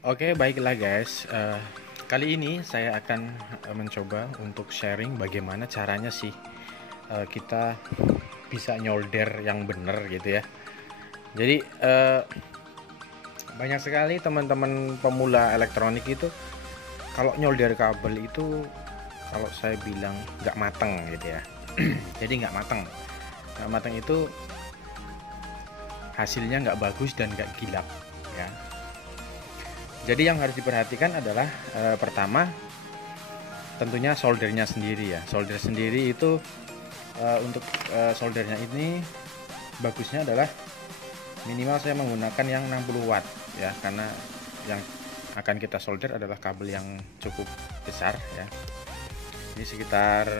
Oke, baiklah guys. Kali ini saya akan mencoba untuk sharing bagaimana caranya sih kita bisa nyolder yang benar gitu ya. Jadi banyak sekali teman-teman pemula elektronik itu kalau nyolder kabel itu kalau saya bilang nggak mateng gitu ya. Jadi nggak mateng. Nggak mateng itu hasilnya nggak bagus dan nggak gilap ya. Jadi yang harus diperhatikan adalah pertama tentunya soldernya sendiri ya. Solder sendiri itu untuk soldernya ini bagusnya adalah minimal saya menggunakan yang 60 watt ya, karena yang akan kita solder adalah kabel yang cukup besar ya. Ini sekitar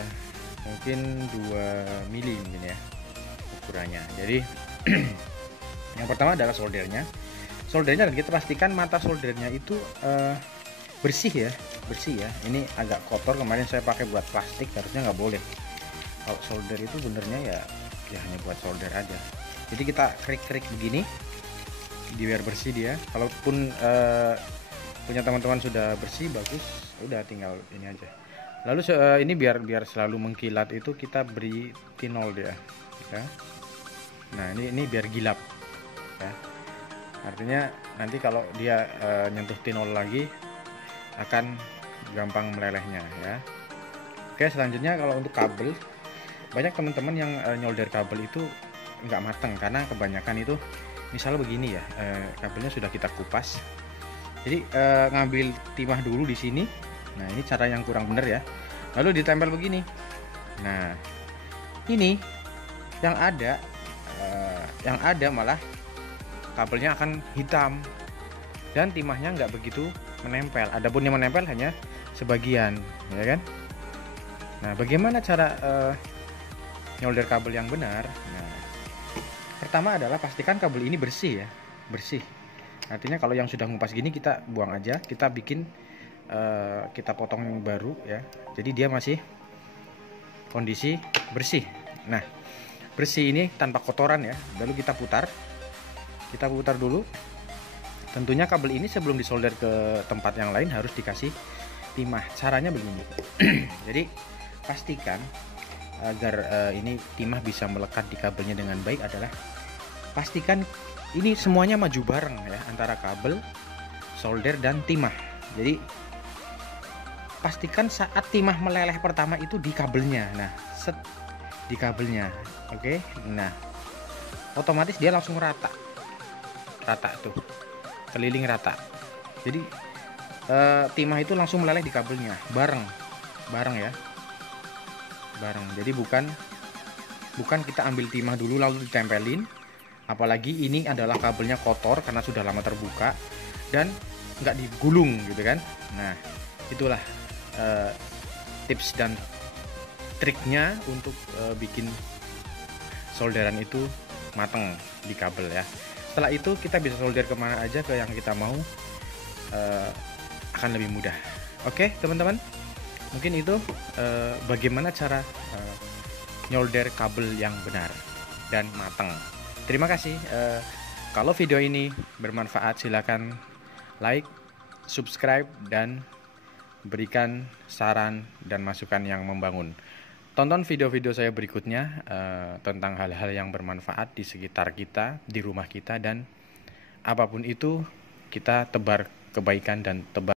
mungkin 2 mili mungkin ya ukurannya. Jadi yang pertama adalah soldernya. Soldernya, dan kita pastikan mata soldernya itu bersih ya, ini agak kotor, kemarin saya pakai buat plastik, harusnya nggak boleh. Kalau solder itu benernya ya hanya buat solder aja. Jadi kita krik begini biar bersih dia. Kalaupun punya teman-teman sudah bersih bagus, udah tinggal ini aja. Lalu ini biar selalu mengkilat itu kita beri tinol dia ya. Nah ini biar gilap ya. Artinya nanti kalau dia nyentuh tinol lagi akan gampang melelehnya ya. Oke, selanjutnya kalau untuk kabel, banyak teman-teman yang nyolder kabel itu nggak matang karena kebanyakan itu misalnya begini ya, kabelnya sudah kita kupas. Jadi ngambil timah dulu di sini. Nah ini cara yang kurang bener ya. Lalu ditempel begini. Nah ini yang ada malah kabelnya akan hitam dan timahnya nggak begitu menempel. Adapun yang menempel hanya sebagian, ya kan? Nah, bagaimana cara nyolder kabel yang benar? Nah, pertama adalah pastikan kabel ini bersih ya, bersih. Artinya kalau yang sudah ngupas gini kita buang aja, kita bikin kita potong baru ya. Jadi dia masih kondisi bersih. Nah, bersih ini tanpa kotoran ya. Lalu kita putar dulu. Tentunya kabel ini sebelum disolder ke tempat yang lain harus dikasih timah. Caranya begini. Jadi pastikan agar ini timah bisa melekat di kabelnya dengan baik adalah pastikan ini semuanya maju bareng ya, antara kabel, solder dan timah. Jadi pastikan saat timah meleleh pertama itu di kabelnya. Nah, set di kabelnya. Oke. Nah, otomatis dia langsung rata tuh, keliling rata. Jadi timah itu langsung meleleh di kabelnya bareng ya, bareng. Jadi bukan kita ambil timah dulu lalu ditempelin, apalagi ini adalah kabelnya kotor karena sudah lama terbuka dan nggak digulung gitu kan. Nah itulah tips dan triknya untuk bikin solderan itu mateng di kabel ya. Setelah itu kita bisa solder kemana aja ke yang kita mau, akan lebih mudah. Oke teman-teman, mungkin itu bagaimana cara nyolder kabel yang benar dan matang. Terima kasih. Kalau video ini bermanfaat silakan like, subscribe, dan berikan saran dan masukan yang membangun. Tonton video-video saya berikutnya tentang hal-hal yang bermanfaat di sekitar kita, di rumah kita, dan apapun itu kita tebar kebaikan dan tebar